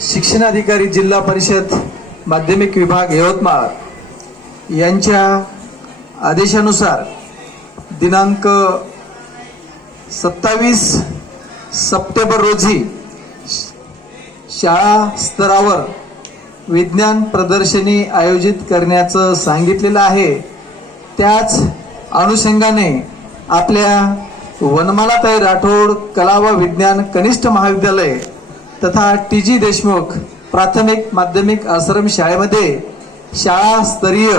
शिक्षणाधिकारी जिल्हा परिषद माध्यमिक विभाग यवतमाळ यांच्या आदेशानुसार दिनांक सत्तावीस सप्टेंबर रोजी शाळा स्तरावर विज्ञान प्रदर्शनी आयोजित करण्याचं सांगितलेलं आहे. त्याच अनुषंगाने आपल्या वनमालाताई राठोड कला व विज्ञान कनिष्ठ महाविद्यालय तथा टी जी देशमुख प्राथमिक माध्यमिक आश्रम शाळेमध्ये शाळास्तरीय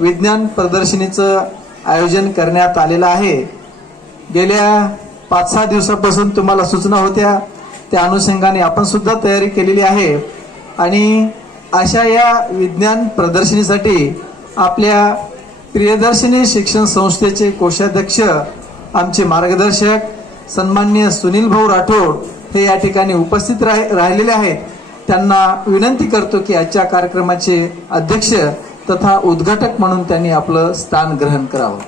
विज्ञान प्रदर्शनीचं आयोजन करण्यात आलेलं आहे. गेल्या पाच सहा दिवसापासून तुम्हाला सूचना होत्या. त्या अनुषंगाने आपण सुद्धा तयारी केलेली आहे. आणि अशा या विज्ञान प्रदर्शनीसाठी आपल्या प्रियदर्शनी शिक्षण संस्थेचे कोषाध्यक्ष आमचे मार्गदर्शक सन्मान्य सुनील भाऊ राठोड हे या ठिकाणी उपस्थित राह राहिलेले आहेत. त्यांना विनंती करतो की आजच्या कार्यक्रमाचे अध्यक्ष तथा उद्घाटक म्हणून त्यांनी आपलं स्थान ग्रहण करावं.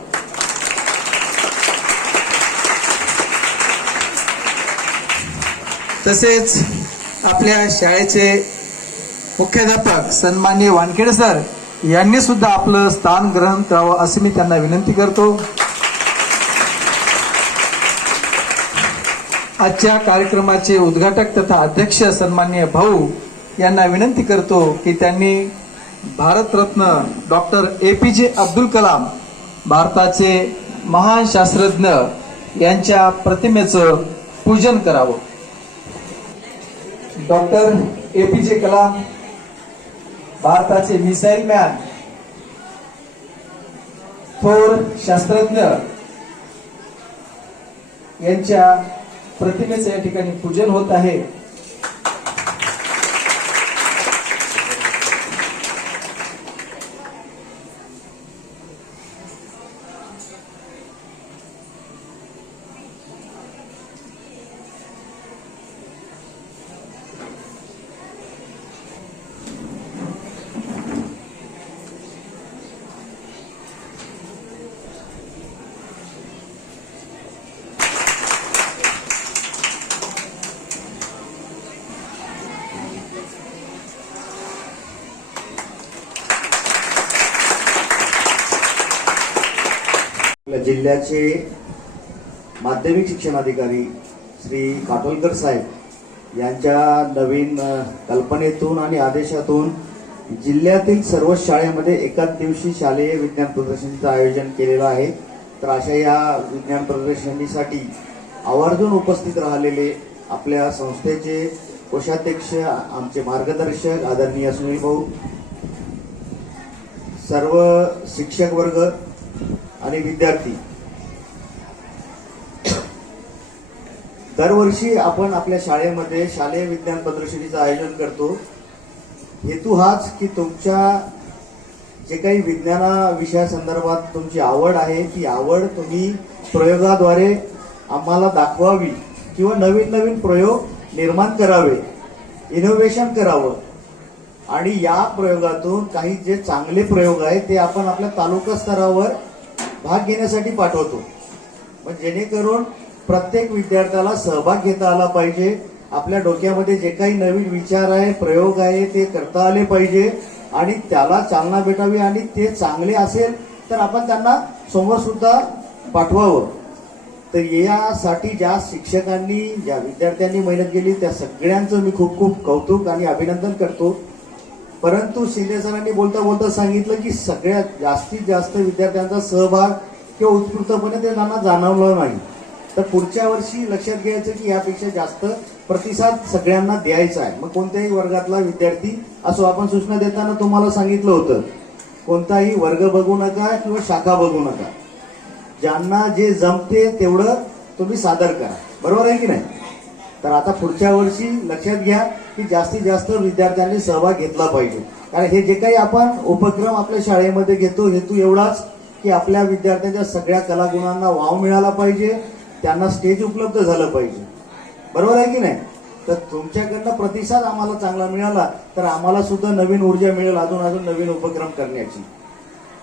तसेच आपल्या शाळेचे मुख्याध्यापक सन्मान्य वानखेडे सर यांनी सुद्धा आपलं स्थान ग्रहण करावं असं मी त्यांना विनंती करतो. आजच्या कार्यक्रमाचे उद्घाटक तथा अध्यक्ष सन्मान्य भाऊ यांना विनंती करतो की त्यांनी भारतरत्न डॉक्टर ए पी जे अब्दुल कलाम भारताचे महान शास्त्रज्ञ यांच्या प्रतिमेचं पूजन करावं. डॉक्टर ए पी जे कलाम भारताचे मिसाईल मॅन थोर शास्त्रज्ञ यांच्या प्रतिमेचं या ठिकाणी पूजन होत आहे. जिल्ह्याचे माध्यमिक शिक्षणाधिकारी श्री काटोलकर साहेब यांच्या नवीन कल्पनेतून आणि आदेशातून जिल्ह्यातील सर्व शाळेमध्ये एकाच दिवशी शालेय विज्ञान प्रदर्शनीचं आयोजन केलेलं आहे. तर अशा या विज्ञान प्रदर्शनीसाठी आवर्जून उपस्थित राहिलेले आपल्या संस्थेचे कोषाध्यक्ष आमचे मार्गदर्शक आदरणीय सुनील भाऊ सर्व शिक्षक वर्ग आणि विद्यार्थी. दरवर्षी आपण आपल्या शाळेमध्ये शालेय विज्ञान प्रदर्शनीचं आयोजन करतो. हेतू हाच की तुमच्या जे काही विज्ञाना विषयासंदर्भात तुमची आवड आहे ती आवड तुम्ही प्रयोगाद्वारे आम्हाला दाखवावी किंवा नवीन नवीन प्रयोग निर्माण करावे इनोव्हेशन करावं. आणि या प्रयोगातून काही जे चांगले प्रयोग आहेत ते आपण आपल्या तालुका स्तरावर भाग घेण्यासाठी पाठवतो. मग जेणेकरून प्रत्येक विद्यार्थ्याला सहभाग घेता आला पाहिजे. आपल्या डोक्यामध्ये जे काही नवीन विचार आहे प्रयोग आहे ते करता आले पाहिजे. आणि त्याला चालना भेटावी आणि ते चांगले असेल तर आपण त्यांना समोर सुद्धा पाठवावं. तर यासाठी ज्या शिक्षकांनी ज्या विद्यार्थ्यांनी मेहनत केली त्या सगळ्यांचं मी खूप खूप कौतुक आणि अभिनंदन करतो. परंतु शिंदे सरांनी बोलता बोलता सांगितलं की सगळ्यात जास्तीत जास्त विद्यार्थ्यांचा सहभाग किंवा उत्स्फूर्तपणे ते त्यांना जाणवलं नाही. तर पुढच्या वर्षी लक्षात घ्यायचं की यापेक्षा जास्त प्रतिसाद सगळ्यांना द्यायचा आहे. मग कोणत्याही वर्गातला विद्यार्थी असो आपण सूचना देताना तुम्हाला सांगितलं होतं कोणताही वर्ग बघू नका किंवा शाखा बघू नका. ज्यांना जे जमते तेवढं तुम्ही सादर करा. बरोबर आहे की नाही? तर आता पुढच्या वर्षी लक्षात घ्या की जास्तीत जास्त विद्यार्थ्यांनी सहभाग घेतला पाहिजे. कारण हे जे काही आपण उपक्रम आपल्या शाळेमध्ये घेतो हेतू एवढाच की आपल्या विद्यार्थ्यांच्या सगळ्या कलागुणांना वाव मिळाला पाहिजे त्यांना स्टेज उपलब्ध झालं पाहिजे. बरोबर आहे की नाही? तर तुमच्याकडनं प्रतिसाद आम्हाला चांगला मिळाला तर आम्हाला सुद्धा नवीन ऊर्जा मिळेल अजून अजून नवीन उपक्रम करण्याची.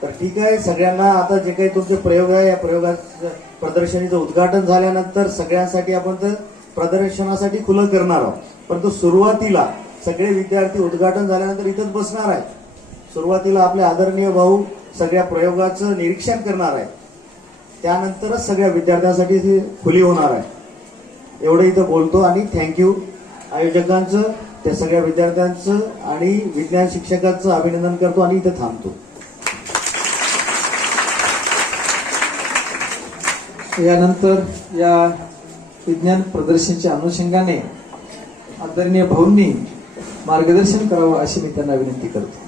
तर ठीक आहे सगळ्यांना आता जे काही तुमचे प्रयोग आहे या प्रयोगाचं प्रदर्शनीचं उद्घाटन झाल्यानंतर सगळ्यांसाठी आपण तर प्रदर्शनासाठी खुलं करणार आहोत. परंतु सुरुवातीला सगळे विद्यार्थी उद्घाटन झाल्यानंतर इथंच बसणार आहेत सुरुवातीला आपले आदरणीय भाऊ सगळ्या प्रयोगाचं निरीक्षण करणार आहे. त्यानंतरच सगळ्या विद्यार्थ्यांसाठी ती खुली होणार आहे. एवढं इथं बोलतो आणि थँक्यू आयोजकांचं त्या सगळ्या विद्यार्थ्यांचं आणि विज्ञान शिक्षकांचं अभिनंदन करतो आणि इथं थांबतो. यानंतर या विज्ञान प्रदर्शनच्या अनुषंगाने आदरणीय भाऊंनी मार्गदर्शन करावं अशी मी त्यांना विनंती करतो.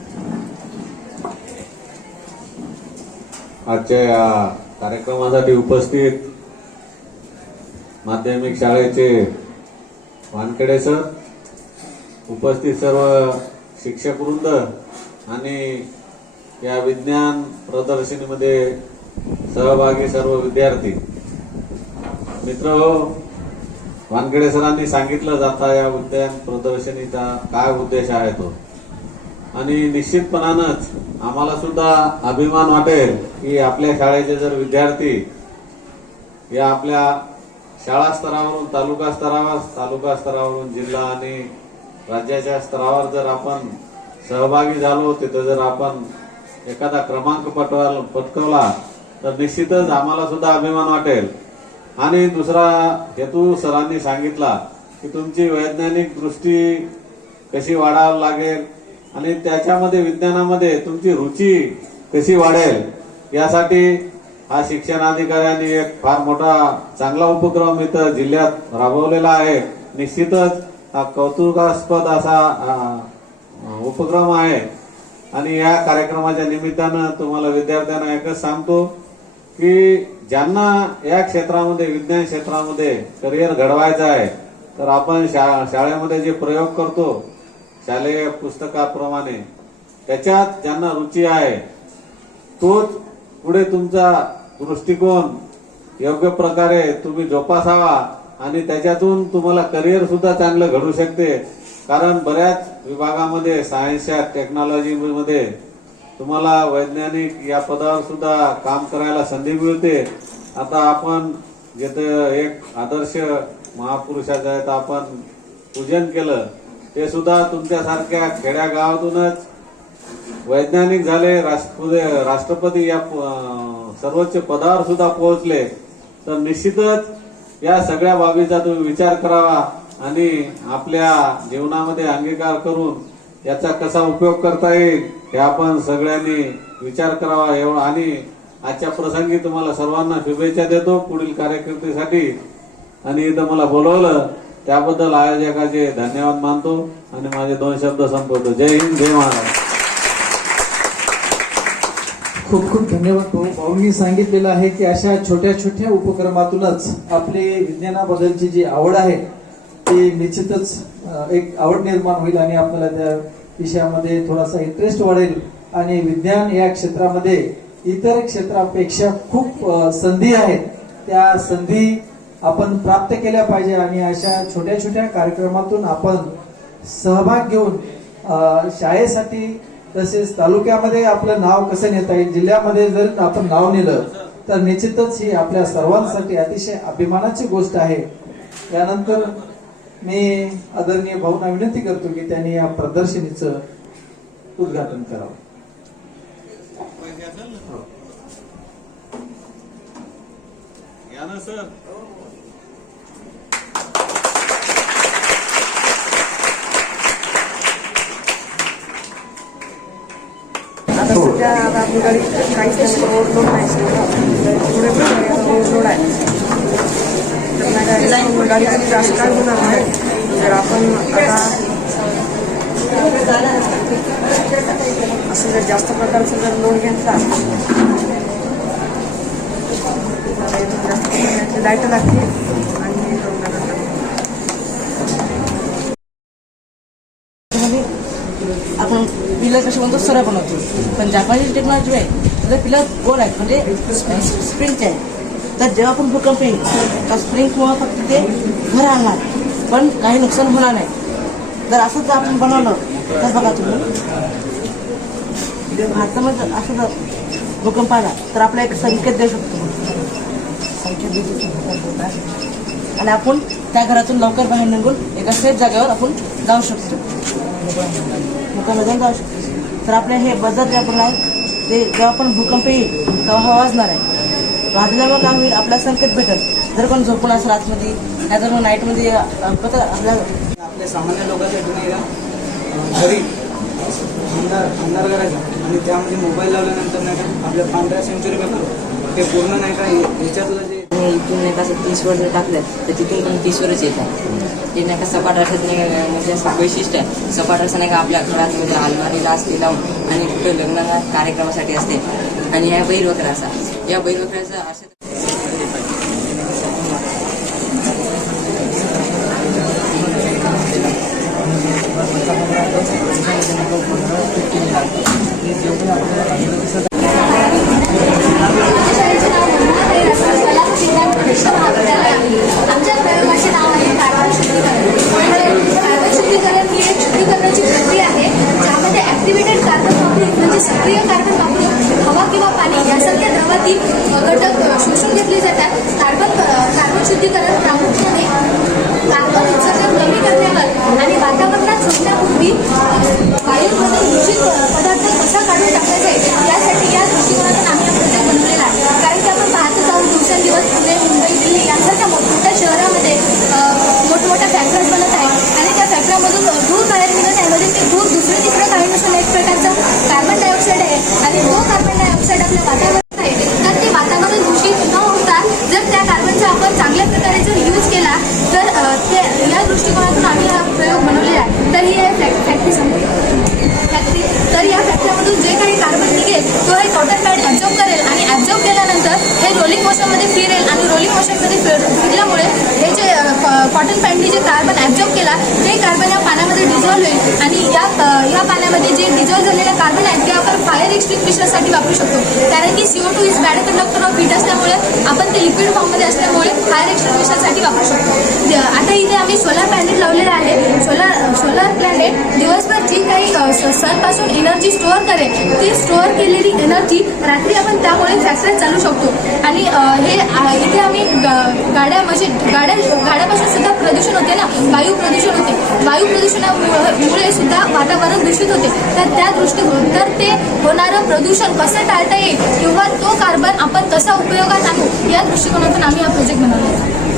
आजच्या या कार्यक्रमासाठी उपस्थित माध्यमिक शाळेचे वानखेडे सर उपस्थित सर्व शिक्षक वृंद आणि या विज्ञान प्रदर्शनीमध्ये सहभागी सर्व विद्यार्थी. मित्र वानखेडे सरांनी सांगितलं जाता या उद्यान प्रदर्शनीचा काय उद्देश आहे तो. आणि निश्चितपणानंच आम्हाला सुद्धा अभिमान वाटेल की आपल्या शाळेचे जर विद्यार्थी या आपल्या शाळा स्तरावरून तालुका स्तरावर तालुका स्तरावरून जिल्हा आणि राज्याच्या स्तरावर जर आपण सहभागी झालो तिथं जर आपण एखादा क्रमांक पटवा पटकवला तर निश्चितच आम्हाला सुद्धा अभिमान वाटेल. आणि दुसरा हेतू सरांनी सांगितला की तुमची वैज्ञानिक दृष्टी कशी वाढावी लागेल आणि त्याच्यामध्ये विज्ञानामध्ये तुमची रुची कशी वाढेल यासाठी हा शिक्षणाधिकाऱ्यांनी एक फार मोठा चांगला उपक्रम इथं जिल्ह्यात राबवलेला आहे. निश्चितच हा कौतुकास्पद असा उपक्रम आहे. आणि या कार्यक्रमाच्या निमित्तानं तुम्हाला विद्यार्थ्यांना एकच सांगतो की ज्यांना या क्षेत्रामध्ये विज्ञान क्षेत्रामध्ये करिअर घडवायचं आहे तर आपण शा शाळेमध्ये जे प्रयोग करतो शालेय पुस्तकाप्रमाणे त्याच्यात ज्यांना रुची आहे तोच पुढे तुमचा दृष्टिकोन योग्य प्रकारे तुम्ही जोपासावा आणि त्याच्यातून तुम्हाला करिअर सुद्धा चांगलं घडू शकते. कारण बऱ्याच विभागामध्ये सायन्सच्या टेक्नॉलॉजीमध्ये तुम्हाला वैज्ञानिक या पदावर सुद्धा काम करायला संधी मिळते. आता आपण जिथे एक आदर्श महापुरुषाचं आहे तर आपण पूजन केलं ते सुद्धा तुमच्यासारख्या खेड्या गावातूनच वैज्ञानिक झाले राष्ट्रपती राष्ट्रपती या सर्वोच्च पदावर सुद्धा पोहोचले. तर निश्चितच या सगळ्या बाबीचा तुम्ही विचार करावा आणि आपल्या जीवनामध्ये अंगीकार करून याचा कसा उपयोग करता येईल हे आपण सगळ्यांनी विचार करावा एवढा. आणि आजच्या प्रसंगी तुम्हाला सर्वांना शुभेच्छा देतो पुढील कार्यकर्तेसाठी आणि इथं मला बोलवलं त्याबद्दल आयोजकाचे धन्यवाद मानतो. आणि माझे दोन शब्द संपवतो. जय हिंद जय महाराज खूप खूप धन्यवाद भाऊ. भाऊंनी सांगितलेलं आहे की अशा छोट्या छोट्या उपक्रमातूनच आपली विज्ञानाबद्दलची जी आवड आहे ती निश्चितच एक आवड निर्माण होईल आणि आपल्याला त्या विषयामध्ये थोडासा इंटरेस्ट वाढेल. आणि विज्ञान या क्षेत्रामध्ये इतर क्षेत्रापेक्षा खूप संधी आहेत. त्या संधी आपण प्राप्त केल्या पाहिजे आणि अशा छोट्या छोट्या कार्यक्रमातून आपण सहभाग घेऊन शाळेसाठी तसेच तालुक्यामध्ये आपलं नाव कसं नेता येईल जिल्ह्यामध्ये जर आपण नाव नेलं तर निश्चितच ही आपल्या सर्वांसाठी अतिशय अभिमानाची गोष्ट आहे. त्यानंतर मी आदरणीय भाऊंना विनंती करतो की त्यांनी या प्रदर्शनीचं उद्घाटन करावं. या ना सर. आता सध्या आता आपली गाडी काहीच नाही ओव्हरलोड नाही. पुढे ओव्हरलोड आहे तर त्या गाडीला गाडी कधी जास्त काय होणार नाही जर आपण आता असं जर जास्त प्रकारचं जर लोड घेतला जास्त लाइट लागते आणि आपण पिलर कसे म्हणतो? सरळ बनवतो. पण जापानी टेक्नॉलॉजी आहे. तर पिलर गोल आहे म्हणजे स्प्रिंगचे आहे. तर जेव्हा पण भूकंप येईल तर स्प्रिंगमुळे फक्त ते घर आणणार. पण काही नुकसान होणार नाही. जर असं जर आपण बनवलं तर बघा तुम्ही. भारतामध्ये जर असं जर भूकंप आला तर आपला एक संकेत देऊ शकतो. संकेत देऊ शकतो आहे. आणि आपण त्या घरातून लवकर बाहेर निघून एका सेफ जागेवर आपण जाऊ शकतो. मुकामध्ये जाऊ शकतो. तर आपले हे बदल जे आपण आहे ते जेव्हा पण भूकंप येईल तेव्हा वाजणार आहे. वाजल्यावर काम होईल आपल्याला संकेत भेटल. जर कोण झोपून असेल आतमध्ये नाही तर मग नाईटमध्ये आपल्या आपल्या सामान्य लोकांसाठी नाही का घरी अंधार अंधार करायचा. आणि त्यामध्ये मोबाईल लावल्यानंतर नाही का आपल्या पांढऱ्या सेंचुरी पेपर ते पूर्ण नाही का याच्यातलं जे आणि इथून नाही का असं तीसवर जर टाकलं तर तिथून पण तीसवरच येतात. ते नाही का सपाट असत नाही म्हणजे असं वैशिष्ट्य आहे. सपाट असं नाही का आपल्या घरात म्हणजे अलमारीला असते लावून आणि कुठं लग्न कार्यक्रमासाठी असते. आणि ह्या बैलवक्र या बैलवक्राचा असं जिल्हा महाविद्यालय आहे आमच्या प्रयोगाचे नाव आहे कार्बन शुद्धीकरण कार्बन शुद्धीकरण ही एक शुद्धीकरणाची प्रक्रिया आहे ज्यामध्ये ॲक्टिवेटेड कार्बन वापरून म्हणजे सक्रिय कार्बन वापरून हवा किंवा पाणी यासारख्या द्रवातील घटक शोषून घेतले जातात कार्बन कार्बन शुद्धीकरण प्रामुख्याने कार्बन उत्सर्जन कमी करण्यावर आणि वातावरणात सोडण्यापूर्वी वायूमधून दूषित पदार्थ कसा काढून टाकला जाईल यासाठी या दृष्टिकोनातून आम्ही हा प्रोजेक्ट बनवलेला आहे कारण की आपण पाहतच आहोत दिवसेंदिवस पुणे मुंबई दिल्ली यांसारख्या मोठमोठ्या शहरामध्ये अ, मोठमोठ्या फॅक्टरीज बनत आहेत आणि त्या फॅक्टरीमधून धूर बाहेर निघत आहे म्हणजे ते धूर दुसरं तिसरं काही नसून एक प्रकारचा कार्बन डायऑक्साईड आहे आणि तो कार्बन डायऑक्साईड आपल्या वातावरणात आहे तर ते वातावरण दूषित न होता जर त्या कार्बनचा आपण चांगल्या प्रकारे जर यूज केला तर अ, ते या दृष्टिकोनातून आम्ही हा प्रयोग बनवलेला आहे तर ही आहे फॅक- फॅक्टरी समोर फॅक्टरी तर या फॅक्टरीमधून जे काही कार्बन निघेल तो हे कॉटन पॅड ॲब्झॉर्ब करेल आणि ॲब्झॉर्ब केल्यानंतर हे रोलिंग मोशनमध्ये फिरेल आणि रोलिंग मोशनमध्ये फिर फिरल्यामुळे हे जे कॉटन पॅडनी जे कार्बन ॲब्झॉर्ब केला ते कार्बन या पाण्यामध्ये डिझॉल्व होईल आणि या अ, या पाण्यामध्ये जे डिझॉल्व झालेले कार्बन आहेत ते आपण फायर एक्सटिंग्विशरसाठी वापरू शकतो कारण की CO two is bad conductor of heat असल्यामुळे आपण ते लिक्विड फॉर्ममध्ये असल्यामुळे फायर एक्सटिंग्विशरसाठी वापरू शकतो ज- आता इथे आम्ही सोलार प्लॅनेट लावलेला आहे सोलार सोलार प्लॅनेट दिवसभर जी काही अ, स- सनपासून करेल. ती स्टोअर केलेली एनर्जी रात्री आपण त्यामुळे फॅक्टरी चालू शकतो. आणि हे इथे आम्ही गाड्या म्हणजे गाड्या गाड्यापासून सुद्धा प्रदूषण होते ना. वायू प्रदूषण होते. वायू प्रदूषणामुळे सुद्धा वातावरण दूषित होते. तर त्या दृष्टिकोन तर ते होणारं प्रदूषण कसं टाळता येईल किंवा तो कार्बन आपण कसा उपयोगात आणू या दृष्टिकोनातून आम्ही हा प्रोजेक्ट बनवला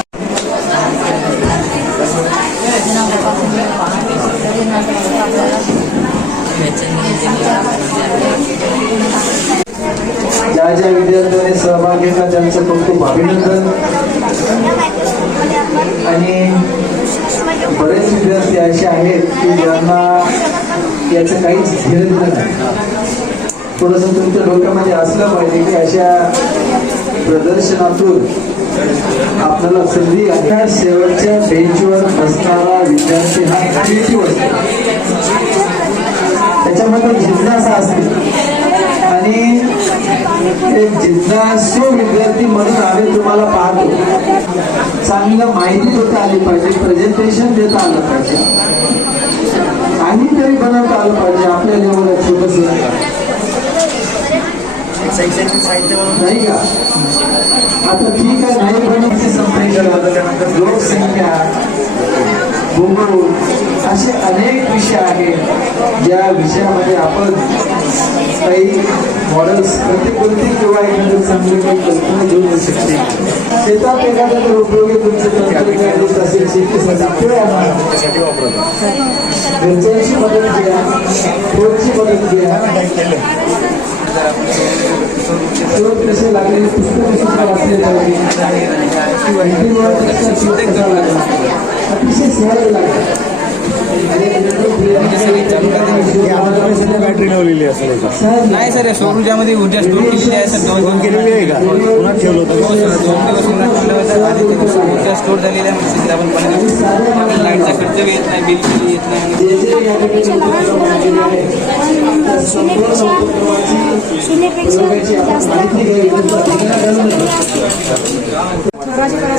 माझ्या ज्या विद्यार्थ्यांनी सहभाग घेतला त्यांचं खूप खूप अभिनंदन. आणि बरेच विद्यार्थी असे आहेत की ज्यांना याचं काहीच धीर नाही. थोडस तुमच्या डोक्यामध्ये असलं पाहिजे की अशा प्रदर्शनातून आपल्याला संधी आहे. शेवटच्या बेंचवर बसणारा विद्यार्थी हा क्रिएटिव्ह असतो. त्याच्यामध्ये जिज्ञासा असते. आणि जिज्ञासू विद्यार्थी म्हणून आम्ही तुम्हाला पाहतो. चांगलं माहिती देता आली पाहिजे प्रेझेंटेशन देता आलं पाहिजे. काहीतरी बनवता आलं पाहिजे आपल्या लेवलला छोटस नाही. का? आता ठीक आहे नाही बनवते संप्रेषण लोकसंख्या भूगोल असे अनेक विषय आहेत ज्या विषयामध्ये आपण काही मॉडेल्स प्रत्येक कोणती किंवा एखादं चांगली काही कल्पना घेऊन येऊ शकते. शेतात एखादं जर उपयोगी तुमचे तंत्रज्ञान असेल. घरच्यांची मदत घ्या फोनची मदत घ्या. शोध कसे लागले पुस्तकं सुद्धा वाचले पाहिजे माहितीमुळे त्याचा शोध कसा लागला अतिशय सहज लागला बॅटरी लावलेली असेल नाही सर सौर ऊर्जामध्ये ऊर्जा स्टोर केलेली आहे सर दोन फ़ोन केलेली आहे का पुन्हा ठेवलं होतं दोन दिवस उन्हात ठेवलं होतं आणि ते दिवस ऊर्जा स्टोर झालेली आहे म्हणजे सध्या आपण पाणी देऊ शकतो. आपल्याला लाईटचा खर्च येत नाही बिल येत नाही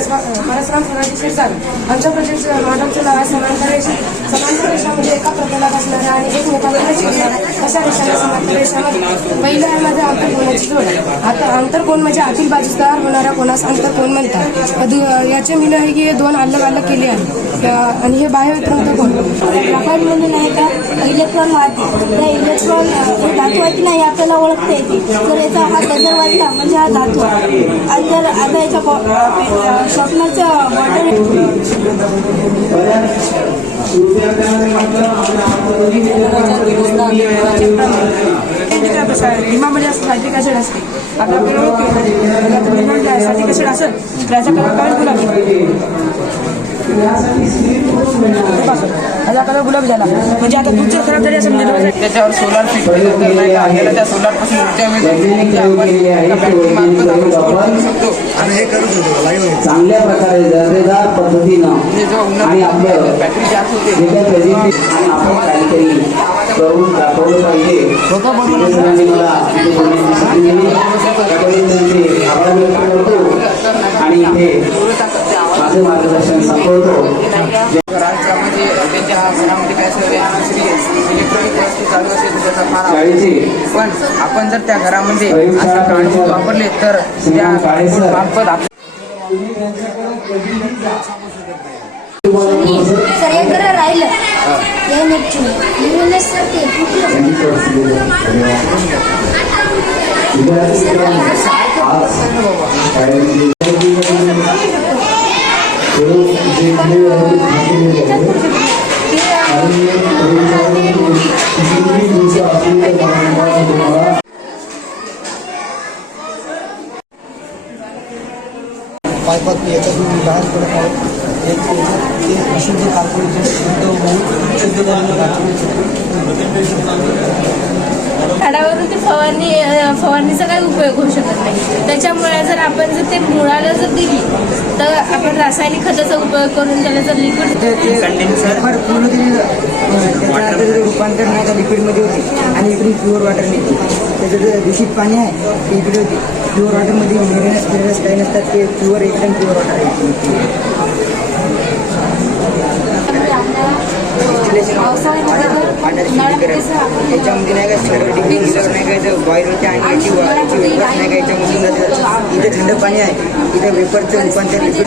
जे या परसराम शिरसाट आमच्या प्रोजेक्टचं मॉडेलचं नाव आहे समांतर रेषा समांतर रेषा म्हणजे एका प्रतलात असणाऱ्या आणि एक मुखामध्ये छेदणाऱ्या अशा रेषाला समांतर रेषा म्हणतात पहिल्या यामध्ये आंतरकोणाची जोड आता आंतरकोण म्हणजे आतील बाजूस तयार होणाऱ्या कोणास आंतरकोण म्हणतात? याचे मिन आहे की हे दोन अलग अलग केले आहे. आणि हे बाह्य वितरण कोण? ग्राफाईट म्हणून नाही का? इलेक्ट्रॉन वाहते. त्या इलेक्ट्रॉन धातू आहे की नाही आपल्याला ओळखता येते. तर याचा हा गजर वाजला म्हणजे हा धातू. आहे आणि जर आता याच्या स्वप्नाचं बॉटल लिंबामध्ये असं सायट्रिक ॲसिड असते? आपल्याला ओळखते सायट्रिक ॲसिड असेल? कलर गुलाबी. याचा कलर गुलाबी झाला. म्हणजे आता जर खराब म्हणजे त्याच्यावर सोलार फिट केलं त्या सोलारपासून ऊर्जा मिळते जी आपण एका बॅटरी मार्फत आपण स्टोअर करू शकतो. चांगल्या प्रकारे दर्जेदार पद्धतीनं म्हणजे आणि आपलं जे काही आणि आपण काहीतरी करून दाखवलं पाहिजे. सरांनी मला त्याबद्दल त्यांचे आभार व्यक्त करतो. आणि इथे माझं मार्गदर्शन संपवतो. शाळेचे पण आपण जर त्या घरामध्ये वापरले तर त्या जरा राहिलं. सर ते त्यांनी पायपात याच्यातून बाहेर पडत आहोत. एक ते अशुद्ध कार्पोरेशन शुद्ध होऊन शुद्ध झाडावरून ते फवारणी अ, फवारणीचा काही उपयोग होऊ शकत नाही. त्याच्यामुळे जर आपण जर ते मुळाला जर दिली तर आपण रासायनिक खताचा उपयोग करून त्याला जर लिक्विड पूर्ण त्याचं रूपांतर नाही का लिक्विडमध्ये होते. आणि इकडे प्युअर वॉटर निघते. त्याचं जे दूषित पाणी आहे ते इकडे होते. प्युअर वॉटरमध्ये मिनरल्स मिनरल्स काही नसतात ते प्युअर एकदम प्युअर वॉटर आहे. त्याच्यामध्ये नाही का शंभर डिग्री नाही का इथं बॉईल होते आणि याची वा- याची वेपर्स नाही का याच्यामधून जाते. इथे थंड पाणी आहे. इथे वेपरचं रूपांतर लिक्विड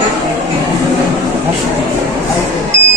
Hadi.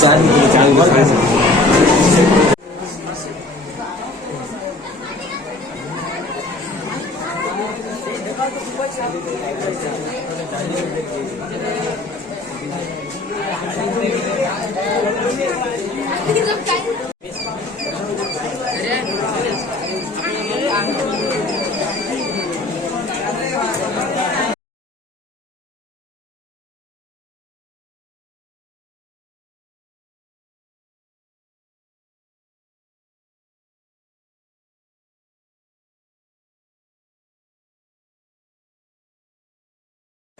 सगळे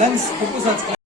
काम आहे लंग्स